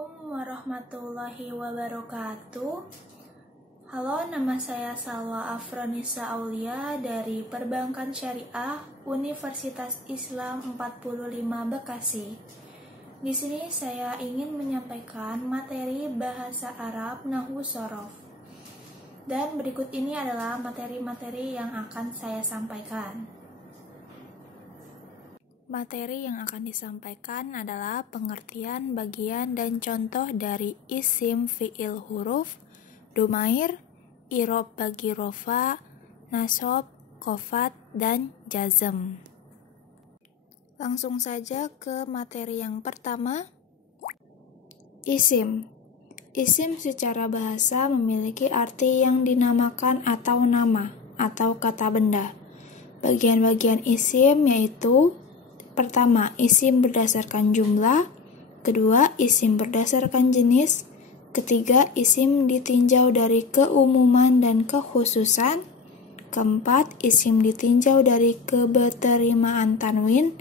Assalamualaikum warahmatullahi wabarakatuh. Halo, nama saya Salwa Afronisa Aulia dari Perbankan Syariah Universitas Islam 45 Bekasi. Di sini saya ingin menyampaikan materi bahasa Arab Nahwu Shorof. Dan berikut ini adalah materi-materi yang akan saya sampaikan. Materi yang akan disampaikan adalah pengertian, bagian, dan contoh dari isim, fi'il, huruf, domair, i'rab bagi rofa, nasab, khofat, dan jazm. Langsung saja ke materi yang pertama. Isim. Isim secara bahasa memiliki arti yang dinamakan atau nama, atau kata benda. Bagian-bagian isim yaitu: pertama, isim berdasarkan jumlah. Kedua, isim berdasarkan jenis. Ketiga, isim ditinjau dari keumuman dan kekhususan. Keempat, isim ditinjau dari keberterimaan tanwin.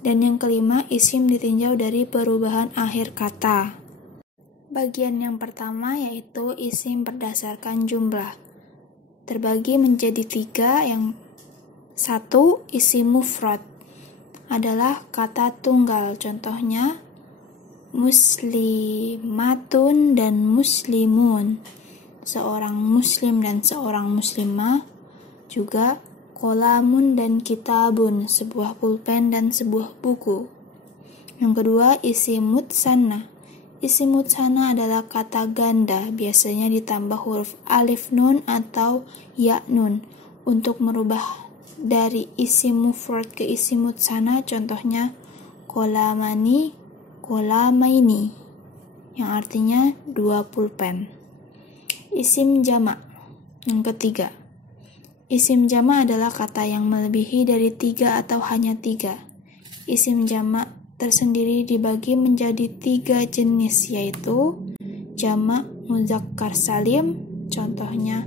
Dan yang kelima, isim ditinjau dari perubahan akhir kata. Bagian yang pertama yaitu isim berdasarkan jumlah. Terbagi menjadi tiga. Yang satu, isim mufrad adalah kata tunggal, contohnya muslimatun dan muslimun, seorang muslim dan seorang muslimah. Juga qalamun dan kitabun, sebuah pulpen dan sebuah buku. Yang kedua, isim mutsanna. Isim mutsanna adalah kata ganda, biasanya ditambah huruf alif nun atau ya nun untuk merubah dari isim mufrad ke isim mutsanna, contohnya qolamani, qolamaini, yang artinya dua pulpen. Isim jamak. Yang ketiga, isim jamak adalah kata yang melebihi dari tiga atau hanya tiga. Isim jamak tersendiri dibagi menjadi tiga jenis, yaitu jamak muzakkar salim, contohnya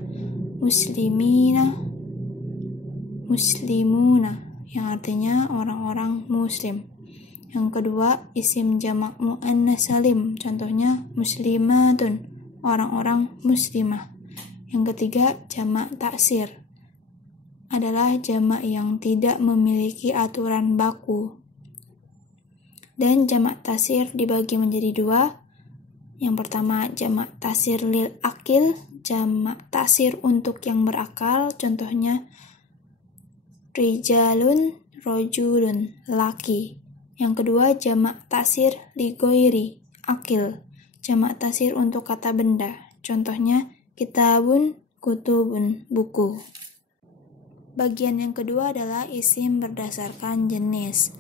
muslimina, muslimuna, yang artinya orang-orang muslim. Yang kedua, isim jamak muannas salim, contohnya muslimatun, orang-orang muslimah. Yang ketiga, jamak taksir adalah jamak yang tidak memiliki aturan baku. Dan jamak taksir dibagi menjadi dua. Yang pertama, jamak taksir lil akil, jamak taksir untuk yang berakal, contohnya rijalun, rojulun, laki. Yang kedua, jamak taksir li ghairi akil, jamak taksir untuk kata benda, contohnya kitabun, kutubun, buku. Bagian yang kedua adalah isim berdasarkan jenis.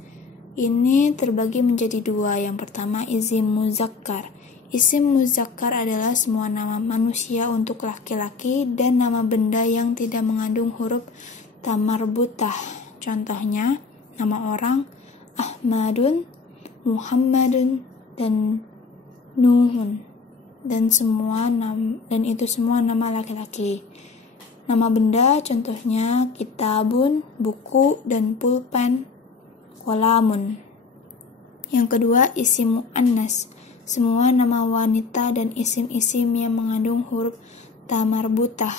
Ini terbagi menjadi dua. Yang pertama, isim muzakkar. Isim muzakkar adalah semua nama manusia untuk laki-laki dan nama benda yang tidak mengandung huruf tamarbutah. Contohnya, nama orang Ahmadun, Muhammadun, dan Nuhun, dan itu semua nama laki-laki. Nama benda contohnya kitabun, buku, dan pulpen, qalamun. Yang kedua, isim muannas. Semua nama wanita dan isim-isim yang mengandung huruf tamarbutah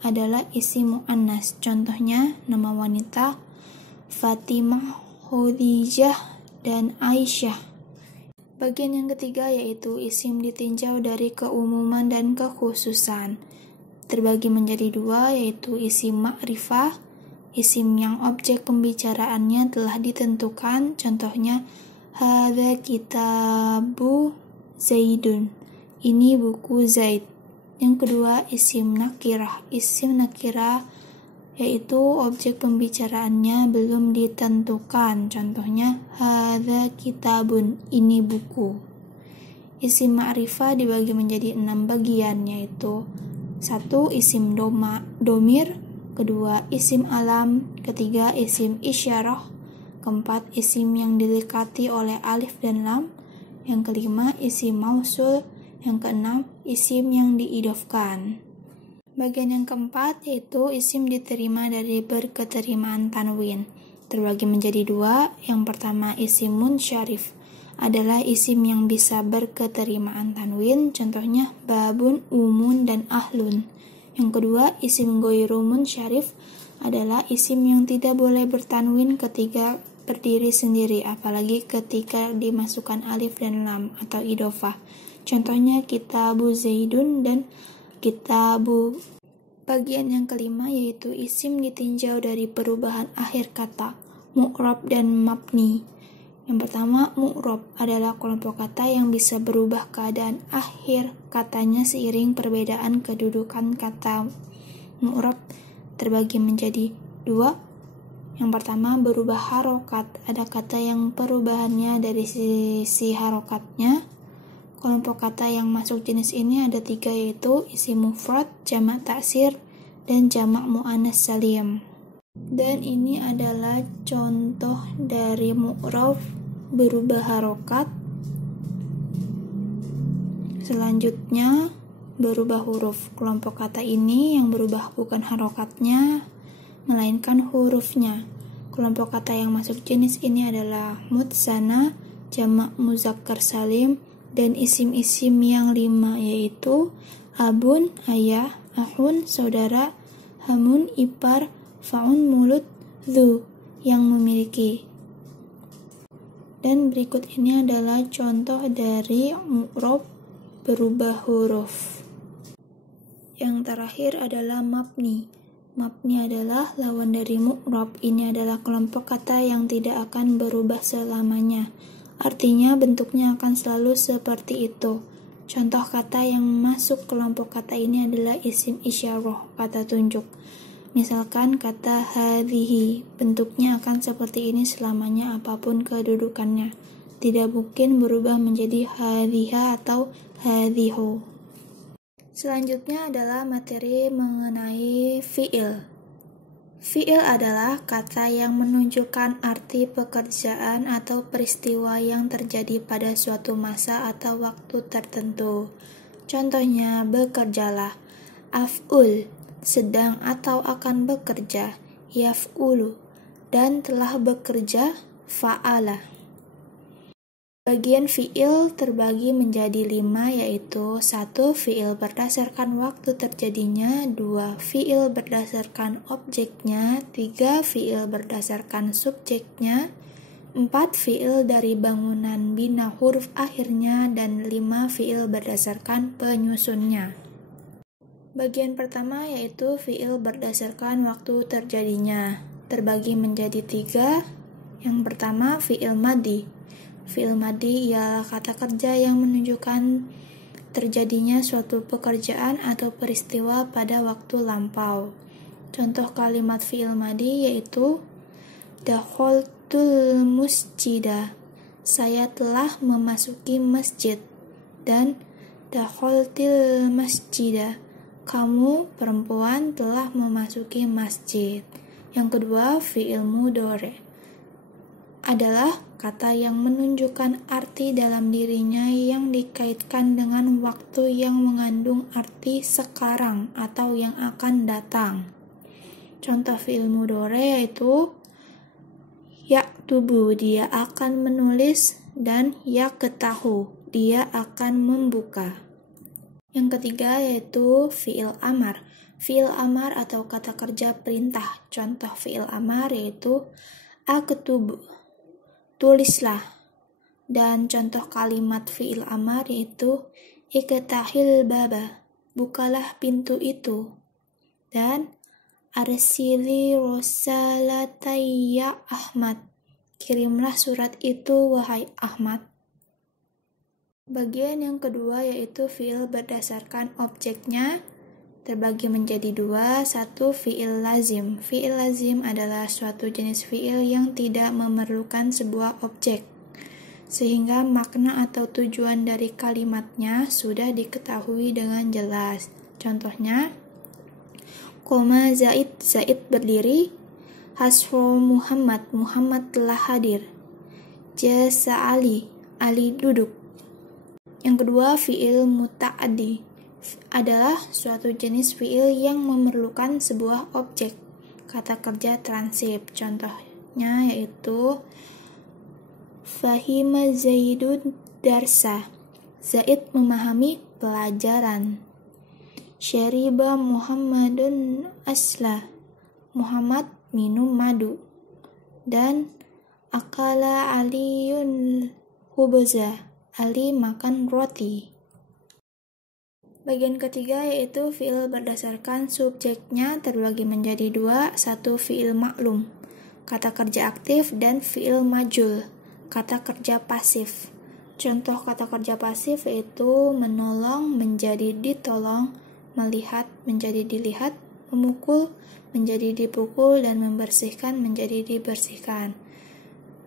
adalah isim muannas. Contohnya, nama wanita Fatimah, Khadijah, dan Aisyah. Bagian yang ketiga yaitu isim ditinjau dari keumuman dan kekhususan. Terbagi menjadi dua, yaitu isim ma'rifah, isim yang objek pembicaraannya telah ditentukan, contohnya hadza kitabu Zaidun, ini buku Zaid. Yang kedua, isim nakirah. Isim nakirah yaitu objek pembicaraannya belum ditentukan, contohnya hadza kitabun, ini buku. Isim ma'rifah dibagi menjadi 6 bagian, yaitu 1. Isim domir. Kedua, isim alam. Ketiga, isim isyarah. Keempat, isim yang dilekati oleh alif dan lam. Yang kelima, isim mausul. Yang keenam, isim yang diidhofkan. Bagian yang keempat yaitu isim diterima dari berketerimaan tanwin. Terbagi menjadi dua. Yang pertama, isim munsyarif adalah isim yang bisa berketerimaan tanwin, contohnya babun, umun, dan ahlun. Yang kedua, isim ghairu munsyarif adalah isim yang tidak boleh bertanwin ketika berdiri sendiri, apalagi ketika dimasukkan alif dan lam atau idhofah. Contohnya kitabu Zaidun dan kitabu. Bagian yang kelima yaitu isim ditinjau dari perubahan akhir kata, mu'rab dan mabni. Yang pertama, mu'rab adalah kelompok kata yang bisa berubah keadaan akhir katanya seiring perbedaan kedudukan kata. Mu'rab terbagi menjadi dua. Yang pertama, berubah harokat. Ada kata yang perubahannya dari sisi harokatnya. Kelompok kata yang masuk jenis ini ada 3, yaitu isim mufrad, jamak taksir, dan jamak muannas salim. Dan ini adalah contoh dari mu'rab berubah harokat. Selanjutnya, berubah huruf. Kelompok kata ini yang berubah bukan harokatnya, melainkan hurufnya. Kelompok kata yang masuk jenis ini adalah mutsanna, jamak muzakkar salim, dan isim-isim yang 5, yaitu abun, ayah, ahun, saudara, hamun, ipar, faun, mulut, dhu, yang memiliki. Dan berikut ini adalah contoh dari mu'rab berubah huruf. Yang terakhir adalah mabni. Mabni adalah lawan dari mu'rab. Ini adalah kelompok kata yang tidak akan berubah selamanya. Artinya bentuknya akan selalu seperti itu. Contoh kata yang masuk kelompok kata ini adalah isim isyarah, kata tunjuk. Misalkan kata hadhihi, bentuknya akan seperti ini selamanya apapun kedudukannya. Tidak mungkin berubah menjadi hadhiha atau hadhihu. Selanjutnya adalah materi mengenai fi'il. Fi'il adalah kata yang menunjukkan arti pekerjaan atau peristiwa yang terjadi pada suatu masa atau waktu tertentu. Contohnya, bekerjalah. Af'ul, sedang atau akan bekerja. Yaf'ulu, dan telah bekerja. Fa'ala. Bagian fi'il terbagi menjadi 5, yaitu 1. Fi'il berdasarkan waktu terjadinya, 2. Fi'il berdasarkan objeknya, 3. Fi'il berdasarkan subjeknya, 4. Fi'il dari bangunan bina huruf akhirnya, dan 5. Fi'il berdasarkan penyusunnya. Bagian pertama yaitu fi'il berdasarkan waktu terjadinya, terbagi menjadi 3. Yang pertama, fi'il madhi. Fi'il madhi ialah kata kerja yang menunjukkan terjadinya suatu pekerjaan atau peristiwa pada waktu lampau. Contoh kalimat fi'il madhi yaitu dakhaltul musjida, saya telah memasuki masjid, dan dakhaltil masjida, kamu perempuan telah memasuki masjid. Yang kedua, fi'il mudhari adalah kata yang menunjukkan arti dalam dirinya yang dikaitkan dengan waktu yang mengandung arti sekarang atau yang akan datang. Contoh fi'il mudhari yaitu yaktubu, dia akan menulis, dan yaktahu, dia akan membuka. Yang ketiga yaitu fi'il amar. Fi'il amar atau kata kerja perintah. Contoh fi'il amar yaitu aktubu, tulislah. Dan contoh kalimat fi'il amar yaitu iktahil baba, bukalah pintu itu. Dan arsili rosalatayya Ahmad, kirimlah surat itu wahai Ahmad. Bagian yang kedua yaitu fi'il berdasarkan objeknya, terbagi menjadi 2. 1. Fi'il lazim. Fi'il lazim adalah suatu jenis fi'il yang tidak memerlukan sebuah objek, sehingga makna atau tujuan dari kalimatnya sudah diketahui dengan jelas. Contohnya, koma Zaid, Zaid berdiri. Hasro Muhammad, Muhammad telah hadir. Jasa Ali, Ali duduk. Yang kedua, fi'il muta'addi adalah suatu jenis fi'il yang memerlukan sebuah objek, kata kerja transip. Contohnya yaitu Fahima Zaidun darsa. Zaid memahami pelajaran. Syariba Muhammadun asla. Muhammad minum madu. Dan akala Aliyun hubza. Ali makan roti. Bagian ketiga yaitu fiil berdasarkan subjeknya terbagi menjadi dua, satu fiil maklum, kata kerja aktif, dan fiil majul, kata kerja pasif. Contoh kata kerja pasif yaitu menolong menjadi ditolong, melihat menjadi dilihat, memukul menjadi dipukul, dan membersihkan menjadi dibersihkan.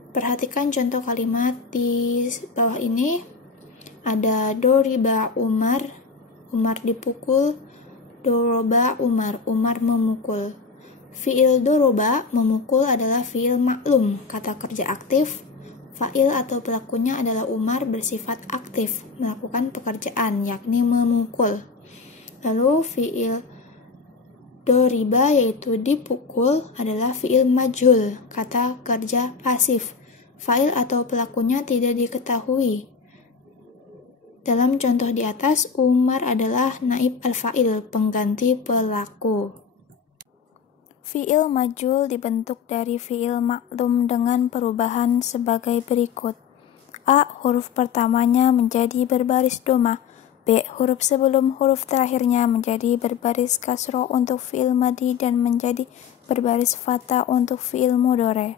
Perhatikan contoh kalimat di bawah ini. Ada doriba Umar, Umar dipukul, doroba Umar, Umar memukul. Fiil doroba, memukul adalah fiil maklum, kata kerja aktif. Fa'il atau pelakunya adalah Umar bersifat aktif, melakukan pekerjaan, yakni memukul. Lalu fiil doriba yaitu dipukul adalah fiil majhul, kata kerja pasif. Fa'il atau pelakunya tidak diketahui. Dalam contoh di atas, Umar adalah naib al-fa'il, pengganti pelaku. Fi'il majhul dibentuk dari fi'il maklum dengan perubahan sebagai berikut. A. Huruf pertamanya menjadi berbaris doma. B. Huruf sebelum huruf terakhirnya menjadi berbaris kasroh untuk fi'il madi dan menjadi berbaris fathah untuk fi'il mudhari.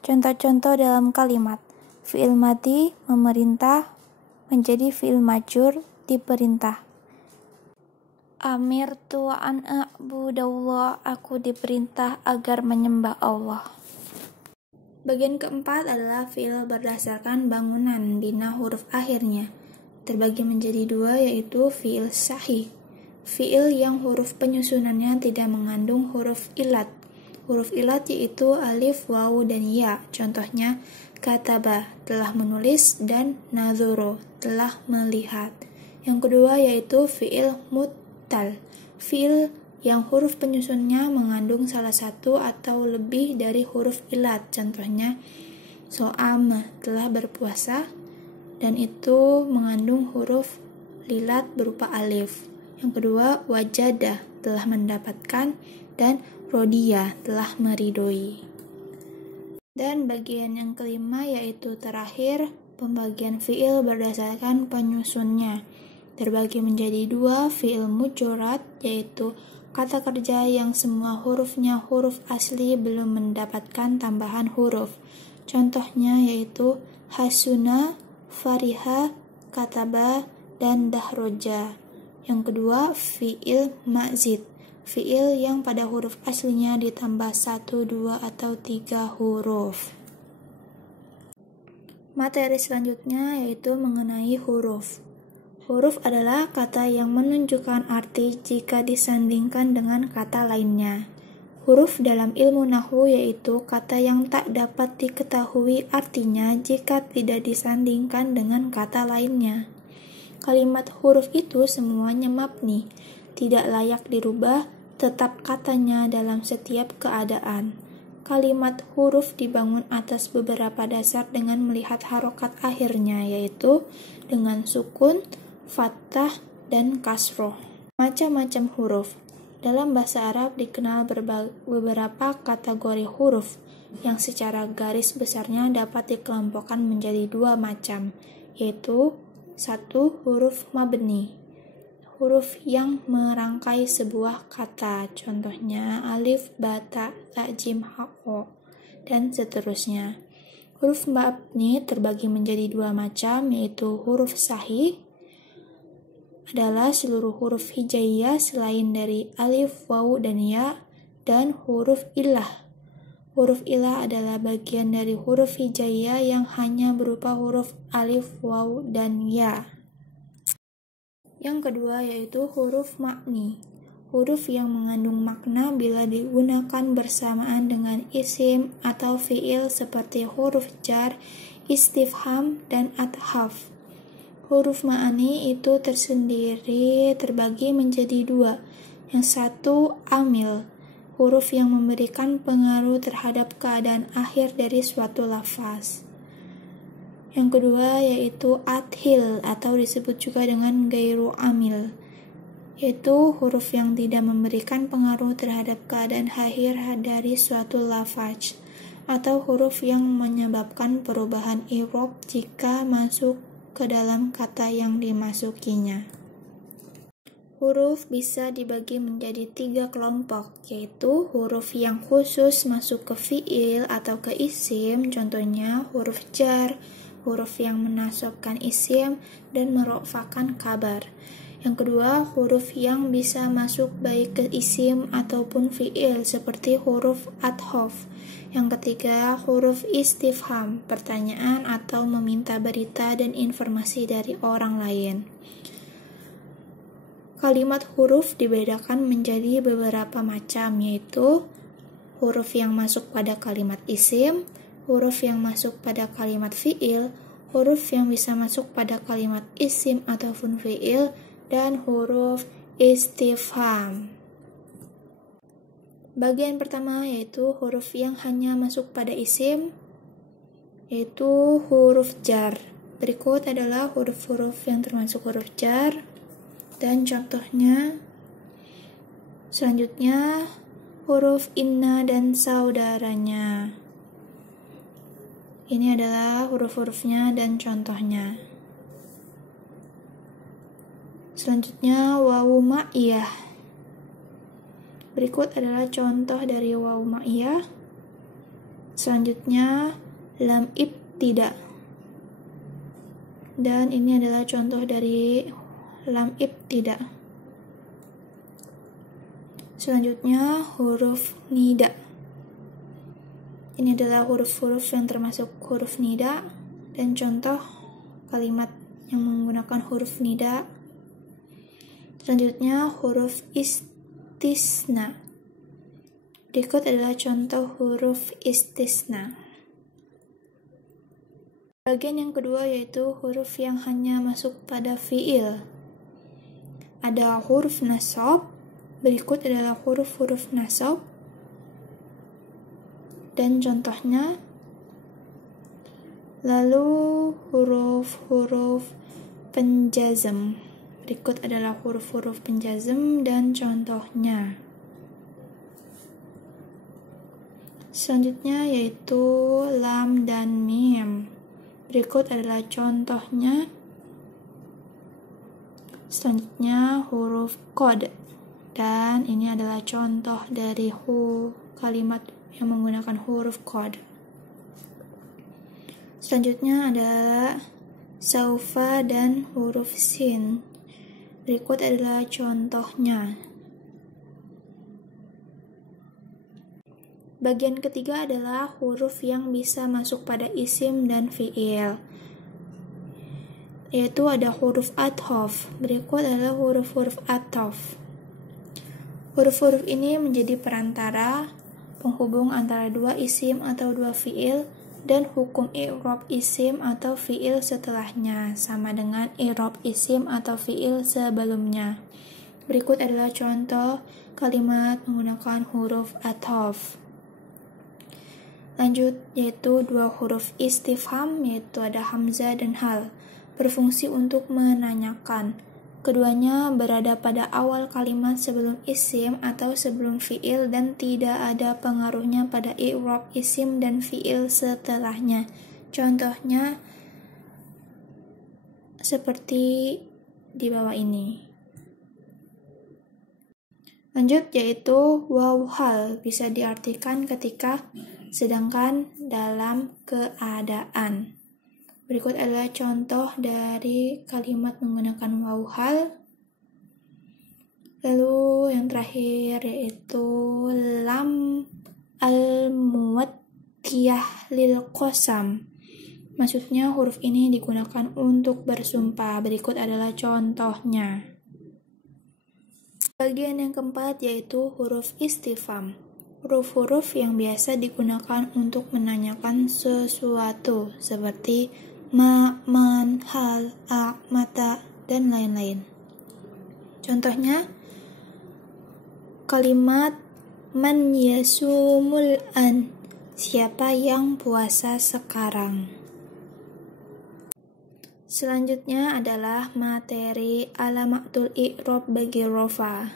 Contoh-contoh dalam kalimat. Fi'il madi memerintah menjadi fi'il majrur diperintah. Amirtu an a'budallah, aku diperintah agar menyembah Allah. Bagian keempat adalah fi'il berdasarkan bangunan bina huruf akhirnya. Terbagi menjadi dua yaitu fi'il sahih. Fi'il yang huruf penyusunannya tidak mengandung huruf ilat. Huruf ilat yaitu alif, wawu, dan ya. Contohnya kataba, telah menulis, dan nadhuru, telah melihat. Yang kedua yaitu fi'il muttal. Fi'il yang huruf penyusunnya mengandung salah satu atau lebih dari huruf ilat. Contohnya so'ama, telah berpuasa, dan itu mengandung huruf lilat berupa alif. Yang kedua wajada, telah mendapatkan, dan rodia, telah meridoi. Dan bagian yang kelima yaitu terakhir, pembagian fi'il berdasarkan penyusunnya. Terbagi menjadi dua, fi'il mujarrad yaitu kata kerja yang semua hurufnya huruf asli belum mendapatkan tambahan huruf. Contohnya yaitu hasuna, fariha, kataba, dan dahroja. Yang kedua, fi'il ma'zid. Fi'il yang pada huruf aslinya ditambah 1, 2, atau 3 huruf. Materi selanjutnya yaitu mengenai huruf. Huruf adalah kata yang menunjukkan arti jika disandingkan dengan kata lainnya. Huruf dalam ilmu nahwu yaitu kata yang tak dapat diketahui artinya jika tidak disandingkan dengan kata lainnya. Kalimat huruf itu semuanya mabni, tidak layak dirubah, tetap katanya dalam setiap keadaan. Kalimat huruf dibangun atas beberapa dasar dengan melihat harokat akhirnya, yaitu dengan sukun, fathah, dan kasroh. Macam-macam huruf. Dalam bahasa Arab dikenal beberapa kategori huruf yang secara garis besarnya dapat dikelompokkan menjadi dua macam, yaitu 1. Huruf mabni, huruf yang merangkai sebuah kata, contohnya alif, ba, ta, za, jim, ha, o, dan seterusnya. Huruf mabni terbagi menjadi dua macam, yaitu huruf sahih adalah seluruh huruf hijaiyah selain dari alif, wawu, dan ya, dan huruf ilah. Huruf ilah adalah bagian dari huruf hijaiyah yang hanya berupa huruf alif, wawu, dan ya. Yang kedua yaitu huruf makni, huruf yang mengandung makna bila digunakan bersamaan dengan isim atau fi'il seperti huruf jar, istifham, dan athaf. Huruf ma'ani itu tersendiri terbagi menjadi dua. Yang satu amil, huruf yang memberikan pengaruh terhadap keadaan akhir dari suatu lafaz. Yang kedua yaitu athil atau disebut juga dengan gairu amil, yaitu huruf yang tidak memberikan pengaruh terhadap keadaan akhir dari suatu lafaz, atau huruf yang menyebabkan perubahan i'rab jika masuk ke dalam kata yang dimasukinya. Huruf bisa dibagi menjadi 3 kelompok, yaitu huruf yang khusus masuk ke fi'il atau ke isim, contohnya huruf jar, huruf yang menasabkan isim dan merofakkan kabar. Yang kedua, huruf yang bisa masuk baik ke isim ataupun fi'il, seperti huruf adhof. Yang ketiga, huruf istifham, pertanyaan atau meminta berita dan informasi dari orang lain. Kalimat huruf dibedakan menjadi beberapa macam, yaitu huruf yang masuk pada kalimat isim, huruf yang masuk pada kalimat fi'il, huruf yang bisa masuk pada kalimat isim ataupun fi'il, dan huruf istifham. Bagian pertama yaitu huruf yang hanya masuk pada isim, yaitu huruf jar. Berikut adalah huruf-huruf yang termasuk huruf jar dan contohnya. Selanjutnya huruf inna dan saudaranya. Ini adalah huruf-hurufnya dan contohnya. Selanjutnya wawu ma'iyah. Berikut adalah contoh dari wawu ma'iyah. Selanjutnya lam ibtida. Dan ini adalah contoh dari lam ibtida. Selanjutnya huruf nida. Ini adalah huruf-huruf yang termasuk huruf nida dan contoh kalimat yang menggunakan huruf nida. Selanjutnya huruf istisna. Berikut adalah contoh huruf istisna. Bagian yang kedua yaitu huruf yang hanya masuk pada fi'il. Ada huruf nasab. Berikut adalah huruf-huruf nasab dan contohnya. Lalu huruf-huruf penjazm. Berikut adalah huruf-huruf penjazm dan contohnya. Selanjutnya yaitu lam dan mim. Berikut adalah contohnya. Selanjutnya huruf qad. Dan ini adalah contoh dari kalimat yang menggunakan huruf qad. Selanjutnya adalah saufa dan huruf sin. Berikut adalah contohnya. Bagian ketiga adalah huruf yang bisa masuk pada isim dan fi'il, yaitu ada huruf adhof. Berikut adalah huruf-huruf adhof. Huruf-huruf ini menjadi perantara penghubung antara dua isim atau dua fi'il, dan hukum i'rab isim atau fi'il setelahnya sama dengan i'rab isim atau fi'il sebelumnya. Berikut adalah contoh kalimat menggunakan huruf adhof. Lanjut, yaitu dua huruf istifham, yaitu ada hamzah dan hal, berfungsi untuk menanyakan. Keduanya berada pada awal kalimat sebelum isim atau sebelum fi'il dan tidak ada pengaruhnya pada i'rab isim dan fi'il setelahnya. Contohnya seperti di bawah ini. Lanjut, yaitu waw hal bisa diartikan ketika, sedangkan, dalam, keadaan. Berikut adalah contoh dari kalimat menggunakan waw hal. Lalu yang terakhir yaitu lam al-muwattiyah lil qasam. Maksudnya huruf ini digunakan untuk bersumpah. Berikut adalah contohnya. Bagian yang keempat yaitu huruf istifham. Huruf-huruf yang biasa digunakan untuk menanyakan sesuatu seperti ma, man, hal, a, mata, dan lain-lain. Contohnya, kalimat man yasumul an, siapa yang puasa sekarang. Selanjutnya adalah materi alamatul i'rob bagi rofa.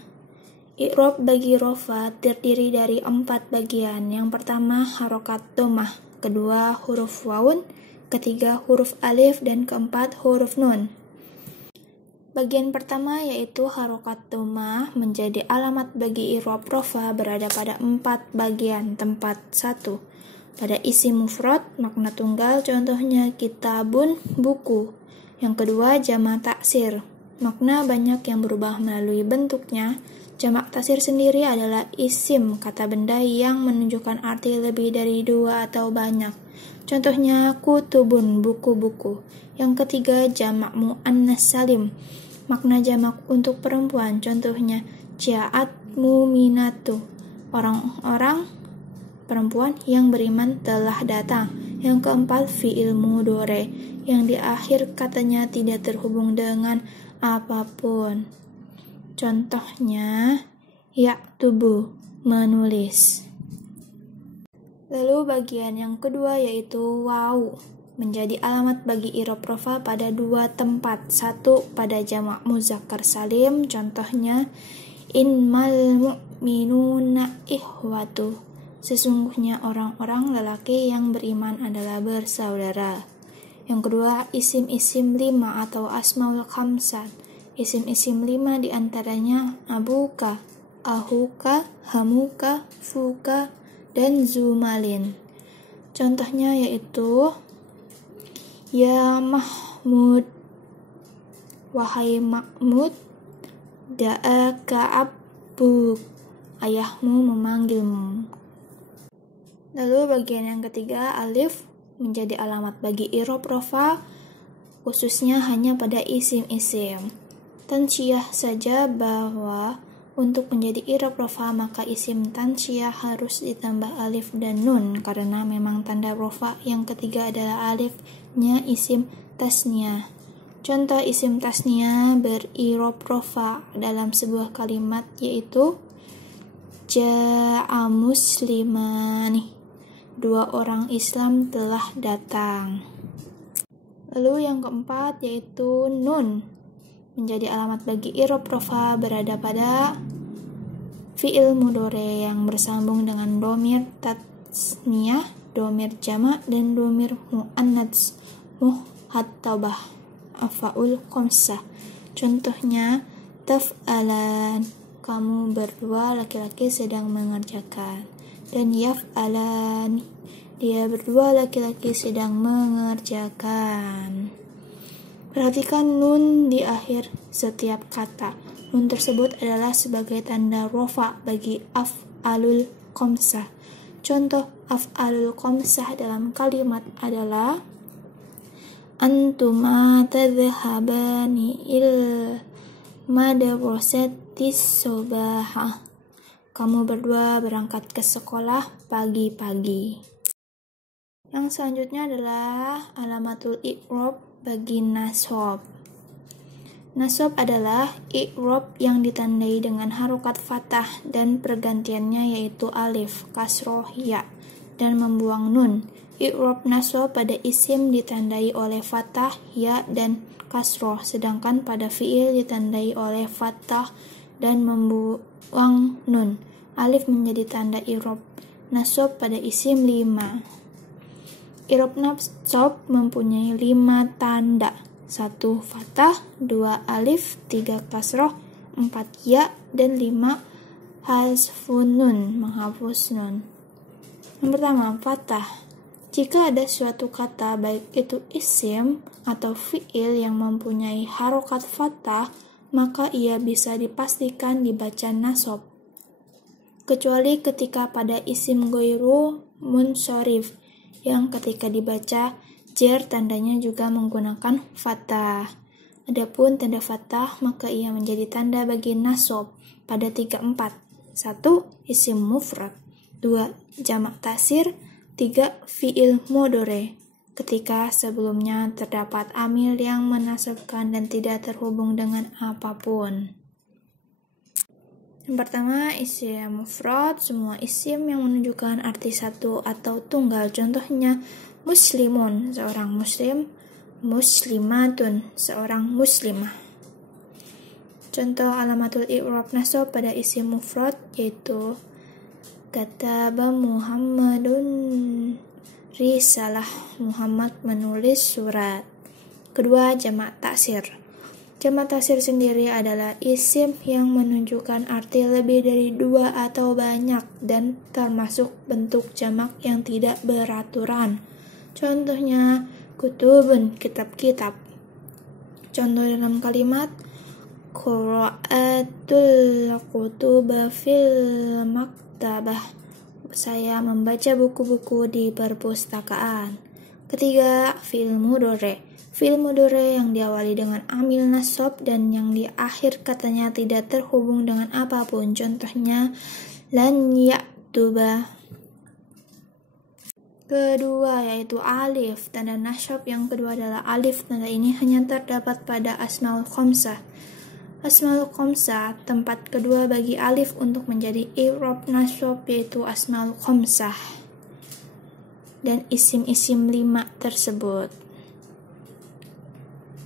I'rob bagi rofa terdiri dari 4 bagian. Yang pertama harokat domah, kedua huruf waun, ketiga huruf alif, dan keempat huruf nun. Bagian pertama yaitu harokat domah menjadi alamat bagi i'rob rofa berada pada 4 bagian tempat. 1. Pada isim mufrad, makna tunggal, contohnya kitabun, buku. Yang kedua, jamak taksir. Makna banyak yang berubah melalui bentuknya. Jamak taksir sendiri adalah isim kata benda yang menunjukkan arti lebih dari 2 atau banyak. Contohnya kutubun, buku-buku. Yang ketiga, jamak muannas salim. Makna jamak untuk perempuan. Contohnya ja'at muminatu. Orang-orang perempuan yang beriman telah datang. Yang keempat, fi'il mudhari, yang di akhir katanya tidak terhubung dengan apapun. Contohnya yaktubu, menulis. Lalu bagian yang kedua yaitu waw, menjadi alamat bagi i'rob rofa pada 2 tempat. 1. Pada jamak muzakkar salim, contohnya innamal mu'minuna ikhwatu. Sesungguhnya orang-orang lelaki yang beriman adalah bersaudara. Yang kedua, isim-isim 5 atau asmaul khamsah. Isim-isim 5 diantaranya abuka, ahuka, hamuka, fuka, dan zumalin. Contohnya yaitu ya Mahmud, wahai Mahmud, da'aka abbuk, ayahmu memanggilmu. Lalu bagian yang ketiga, alif menjadi alamat bagi i'rob rofa, khususnya hanya pada isim-isim. Tansyah saja bahwa untuk menjadi i'rob rofa maka isim tansyah harus ditambah alif dan nun, karena memang tanda rofa yang ketiga adalah alifnya isim tasniyah. Contoh isim tasniyah ber-i'rob rofa dalam sebuah kalimat yaitu ja'a muslimani, 2 orang Islam telah datang. Lalu yang keempat yaitu nun, menjadi alamat bagi i'rob rofa berada pada fi'il mudhari yang bersambung dengan dhamir tasniyah, dhamir jamak, dan dhamir muannats muhattabah, af'aul khamsah. Contohnya taf'alan, kamu berdua laki-laki sedang mengerjakan, dan yaf'alan, dia berdua laki-laki sedang mengerjakan. Perhatikan nun di akhir setiap kata. Nun tersebut adalah sebagai tanda rofa bagi af'alul khamsah. Contoh af'alul khamsah dalam kalimat adalah antuma tadhhabani il madrasatis subah, kamu berdua berangkat ke sekolah pagi-pagi. Yang selanjutnya adalah alamatul i'rob bagi nasab. Nasab adalah i'rob yang ditandai dengan harokat fathah dan pergantiannya yaitu alif, kasroh, ya, dan membuang nun. I'rob nasab pada isim ditandai oleh fathah, ya, dan kasroh, sedangkan pada fi'il ditandai oleh fathah dan membuang nun. Alif menjadi tanda i'rob nasab pada isim 5. I'rob nasab mempunyai 5 tanda. 1 fathah, 2 alif, 3 kasroh, 4 ya, dan 5 hazfun nun, menghapus nun. Yang pertama, fathah. Jika ada suatu kata, baik itu isim atau fi'il yang mempunyai harokat fathah, maka ia bisa dipastikan dibaca nasab. Kecuali ketika pada isim ghairu munsorif, yang ketika dibaca jar tandanya juga menggunakan fathah. Adapun tanda fathah maka ia menjadi tanda bagi nasab pada 3-4. 1. Isim mufrad, 2. Jamak taksir, 3. Fi'il mudhari, ketika sebelumnya terdapat amil yang menasabkan dan tidak terhubung dengan apapun. Yang pertama, isim mufrad, semua isim yang menunjukkan arti satu atau tunggal. Contohnya muslimun, seorang muslim, muslimatun, seorang muslimah. Contoh alamatul i'rab nasab pada isim mufrad yaitu kataba Muhammadun risalah, Muhammad menulis surat. Kedua, jamak taksir. Jamak taksir sendiri adalah isim yang menunjukkan arti lebih dari dua atau banyak dan termasuk bentuk jamak yang tidak beraturan. Contohnya kutubun, kitab-kitab. Contoh dalam kalimat qira'atul kutuba fil maktabah, saya membaca buku-buku di perpustakaan. Ketiga, fi'il mudhari. Fi'il mudhari yang diawali dengan amil nasab dan yang di akhir katanya tidak terhubung dengan apapun. Contohnya lan yaktuba. Kedua yaitu alif, tanda nasab yang kedua adalah alif. Tanda ini hanya terdapat pada asmaul khamsah. Asmaul khamsah, tempat kedua bagi alif untuk menjadi i'rab nasab yaitu asmaul khamsah dan isim-isim 5 tersebut.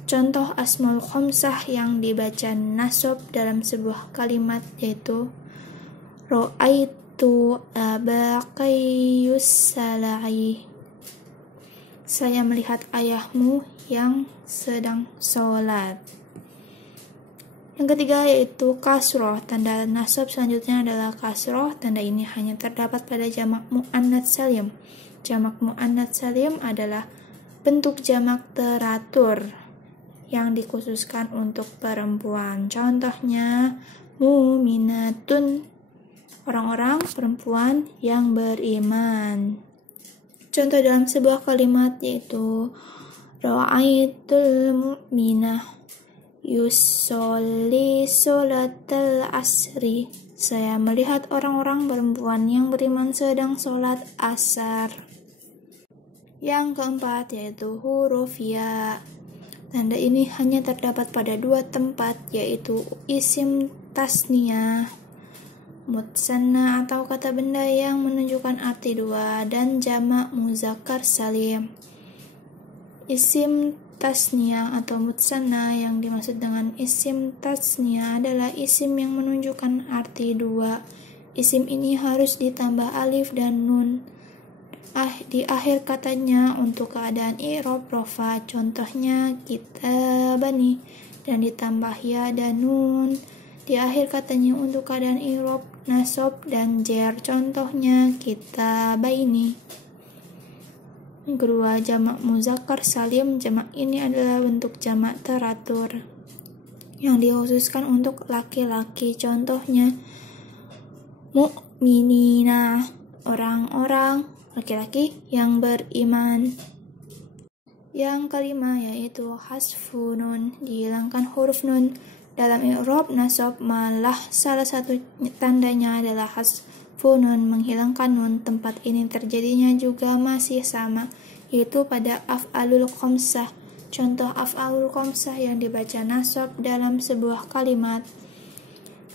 Contoh asmaul khamsah yang dibaca nasab dalam sebuah kalimat yaitu ra'aitu aba qayyus salai, saya melihat ayahmu yang sedang sholat. Yang ketiga yaitu kasroh. Tanda nasab selanjutnya adalah kasroh. Tanda ini hanya terdapat pada jamak muannats salim. Jamak muannats salim adalah bentuk jamak teratur yang dikhususkan untuk perempuan. Contohnya mu'minatun, orang-orang perempuan yang beriman. Contoh dalam sebuah kalimat yaitu ra'aitul mu'minah yusolli sholatal asri, saya melihat orang-orang perempuan yang beriman sedang sholat asar. Yang keempat yaitu huruf ya. Tanda ini hanya terdapat pada dua tempat yaitu isim tasniyah mutsanna atau kata benda yang menunjukkan arti dua dan jamak muzakkar salim. Isim tasniyah atau mutsanna yang dimaksud dengan isim tasniyah adalah isim yang menunjukkan arti dua. Isim ini harus ditambah alif dan nun di akhir katanya untuk keadaan i'rab rafa. Contohnya kitabani, dan ditambah ya dan nun di akhir katanya untuk keadaan i'rab nasab dan jar. Contohnya kitabaini. Kedua, jamak muzakkar salim. Jamak ini adalah bentuk jamak teratur yang dikhususkan untuk laki-laki. Contohnya mu'minina, orang-orang laki-laki yang beriman. Yang kelima yaitu hasfu nun, dihilangkan huruf nun. Dalam i'rab nasab malah salah satu tandanya adalah hasfu nun, menghilangkan nun. Tempat ini terjadinya juga masih sama, yaitu pada af'alul khamsah. Contoh af'alul khamsah yang dibaca nasab dalam sebuah kalimat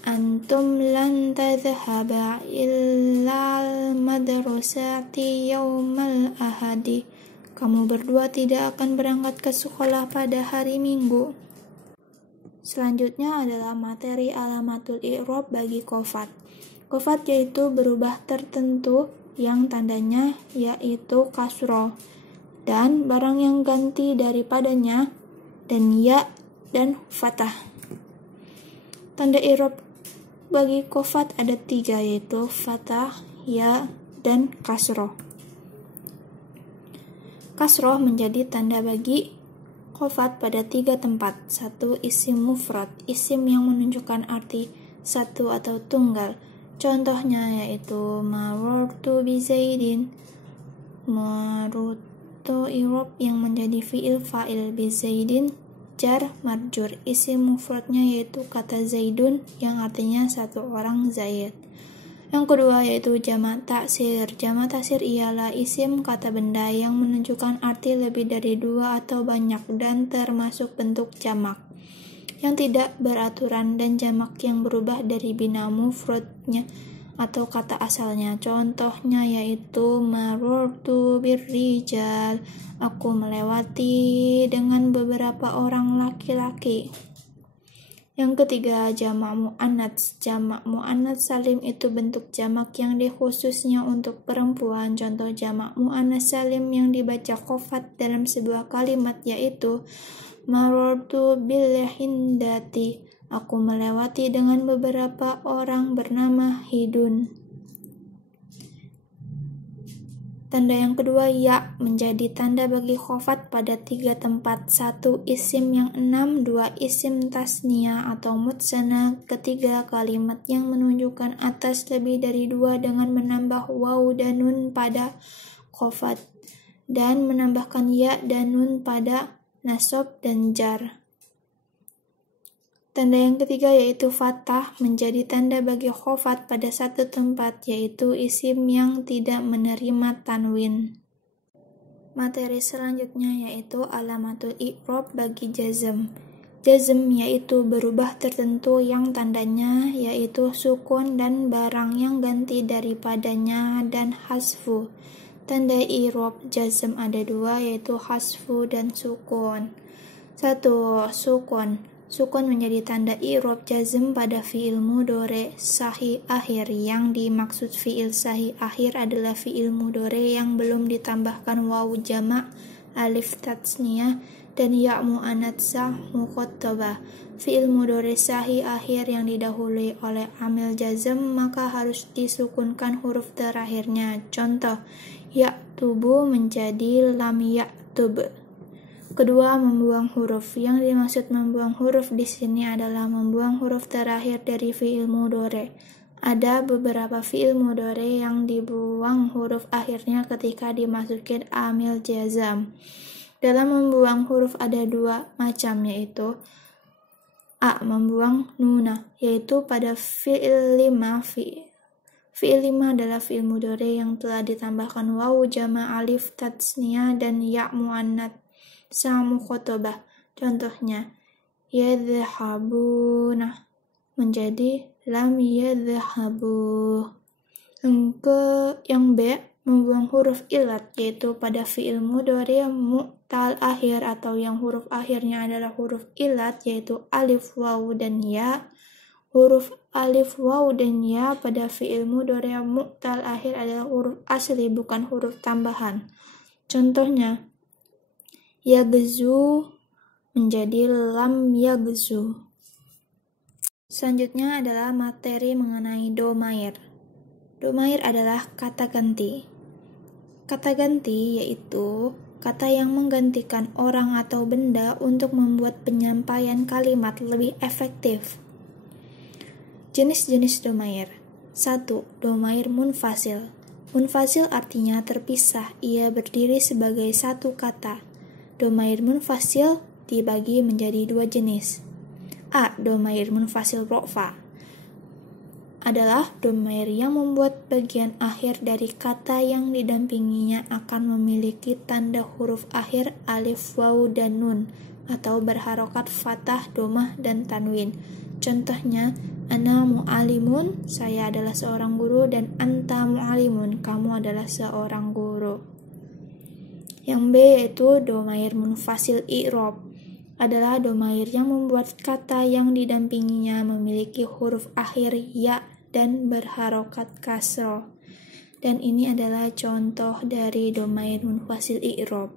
antum lan tadhhaba illal madrasati yaumal ahadi, kamu berdua tidak akan berangkat ke sekolah pada hari Minggu. Selanjutnya adalah materi alamatul i'rab bagi qofat. Qofat yaitu berubah tertentu yang tandanya yaitu kasroh dan barang yang ganti daripadanya dan ya dan fathah. Tanda i'rab bagi qofat ada 3 yaitu fathah, ya, dan kasroh. Kasroh menjadi tanda bagi qofat pada 3 tempat. 1. Isim mufrad, isim yang menunjukkan arti satu atau tunggal. Contohnya yaitu marartu bi Zaidin. Marartu i'rab yang menjadi fi'il fa'il, bi Zaidin jar marjur. Isim mufradnya yaitu kata Zaidun yang artinya satu orang Zaid. Yang kedua yaitu jamak taksir. Jamak taksir ialah isim kata benda yang menunjukkan arti lebih dari 2 atau banyak dan termasuk bentuk jamak yang tidak beraturan dan jamak yang berubah dari bina mufradnya atau kata asalnya. Contohnya yaitu marortu birrijal, aku melewati dengan beberapa orang laki-laki. Yang ketiga, jamak muannats. Jamak muannats salim itu bentuk jamak yang dikhususnya untuk perempuan. Contoh jamak muannats salim yang dibaca khofat dalam sebuah kalimat yaitu marortu bil hindati, aku melewati dengan beberapa orang bernama Hidun. Tanda yang kedua, ya, menjadi tanda bagi khofat pada 3 tempat. 1. Isim yang 6, 2. Isim tasnia atau mutsana. Ketiga, kalimat yang menunjukkan atas lebih dari 2 dengan menambah waw dan nun pada khofat, dan menambahkan ya dan nun pada nasab dan jar. Tanda yang ketiga yaitu fathah, menjadi tanda bagi khofat pada 1 tempat, yaitu isim yang tidak menerima tanwin. Materi selanjutnya yaitu alamatul i'rab bagi jazm. Jazm yaitu berubah tertentu yang tandanya yaitu sukun dan barang yang ganti daripadanya dan hasfu. Tanda i'rab jazm ada 2 yaitu hasfu dan sukun. 1. Sukun. Sukun menjadi tanda i'rab jazm pada fi'il mudhari sahih akhir. Yang dimaksud fi'il sahih akhir adalah fi'il mudhari yang belum ditambahkan waw jamak, alif tatsniyah, dan ya muannatsa mukhattabah. Fi'il mudhari sahih akhir yang didahului oleh amil jazm maka harus disukunkan huruf terakhirnya. Contoh, ya'tubu menjadi lam ya'tub. Kedua, membuang huruf. Yang dimaksud membuang huruf di sini adalah membuang huruf terakhir dari fi'il mudhari. Ada beberapa fi'il mudhari yang dibuang huruf akhirnya ketika dimasukin amil jazm. Dalam membuang huruf ada 2 macam, yaitu A. Membuang nuna, yaitu pada fi'il 5. Fi'il 5 adalah fi'il mudhari yang telah ditambahkan waw jama' alif tatsniyah dan ya muannats sama khotobah. Contohnya, yadhhabuna menjadi lam yadhhabu. Yang B, membuang huruf ilat, yaitu pada fi'il mudhari mu'tal akhir atau yang huruf akhirnya adalah huruf ilat, yaitu alif, waw, dan ya. Huruf alif, waw, dan ya pada fi'il mudhari mu'tal akhir adalah huruf asli, bukan huruf tambahan. Contohnya, yagzu menjadi lam yagzu. Selanjutnya adalah materi mengenai domair. Domair adalah kata ganti. Kata ganti yaitu kata yang menggantikan orang atau benda untuk membuat penyampaian kalimat lebih efektif. Jenis-jenis domair. 1. Domair munfasil. Munfasil artinya terpisah, ia berdiri sebagai satu kata. Domair munfasil dibagi menjadi 2 jenis. A. Domair munfasil ro'fa adalah domair yang membuat bagian akhir dari kata yang didampinginya akan memiliki tanda huruf akhir alif, waw, dan nun atau berharokat fathah, domah, dan tanwin. Contohnya, ana mu'alimun, saya adalah seorang guru, dan anta mu'alimun, kamu adalah seorang guru. Yang B yaitu domair munfasil i'rab adalah domair yang membuat kata yang didampinginya memiliki huruf akhir ya dan berharokat kasroh. Dan ini adalah contoh dari domair munfasil i'rab.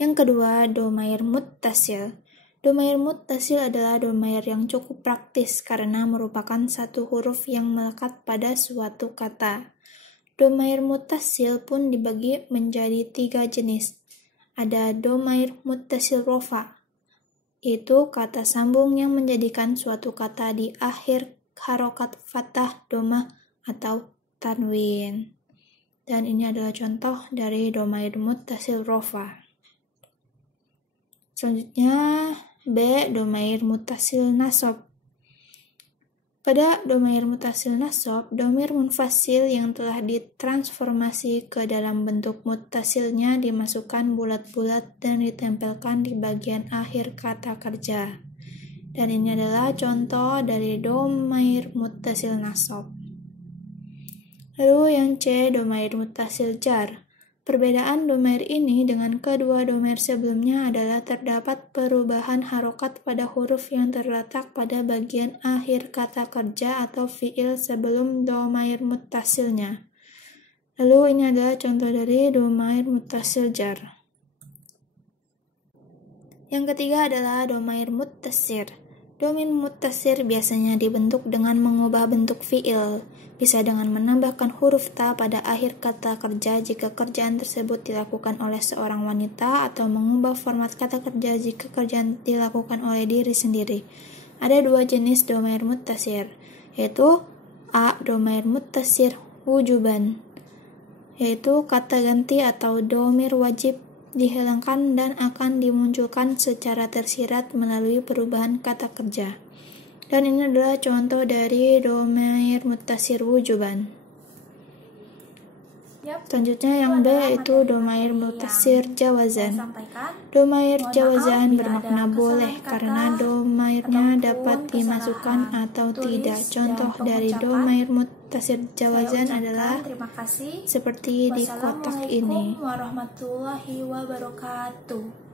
Yang kedua, domair muttasil. Domair muttasil adalah domair yang cukup praktis karena merupakan satu huruf yang melekat pada suatu kata. Domair muttasil pun dibagi menjadi 3 jenis. Ada domair muttasil rofa, itu kata sambung yang menjadikan suatu kata di akhir harokat fathah, domah, atau tanwin. Dan ini adalah contoh dari domair muttasil rofa. Selanjutnya B. Domair muttasil nasab. Pada domair muttasil nasab, domir munfasil yang telah ditransformasi ke dalam bentuk muttasilnya dimasukkan bulat-bulat dan ditempelkan di bagian akhir kata kerja. Dan ini adalah contoh dari domair muttasil nasab. Lalu yang C, domair muttasil jar. Perbedaan domair ini dengan kedua domair sebelumnya adalah terdapat perubahan harokat pada huruf yang terletak pada bagian akhir kata kerja atau fiil sebelum domair muttasilnya. Lalu ini adalah contoh dari domair muttasil jar. Yang ketiga adalah domair muttasir. Domair muttasir biasanya dibentuk dengan mengubah bentuk fiil, bisa dengan menambahkan huruf ta pada akhir kata kerja jika kerjaan tersebut dilakukan oleh seorang wanita, atau mengubah format kata kerja jika kerjaan dilakukan oleh diri sendiri. Ada dua jenis domair muttasir, yaitu A. Domair muttasir wujuban, yaitu kata ganti atau domir wajib dihilangkan dan akan dimunculkan secara tersirat melalui perubahan kata kerja. Dan ini adalah contoh dari domair muttasir wujuban. Selanjutnya yang B, yaitu domair muttasir jawazan. Domair jawazan bermakna boleh karena domairnya dapat dimasukkan atau tidak. Contoh dari domair muttasir jawazan adalah seperti di kotak ini. Assalamualaikum warahmatullahi wabarakatuh.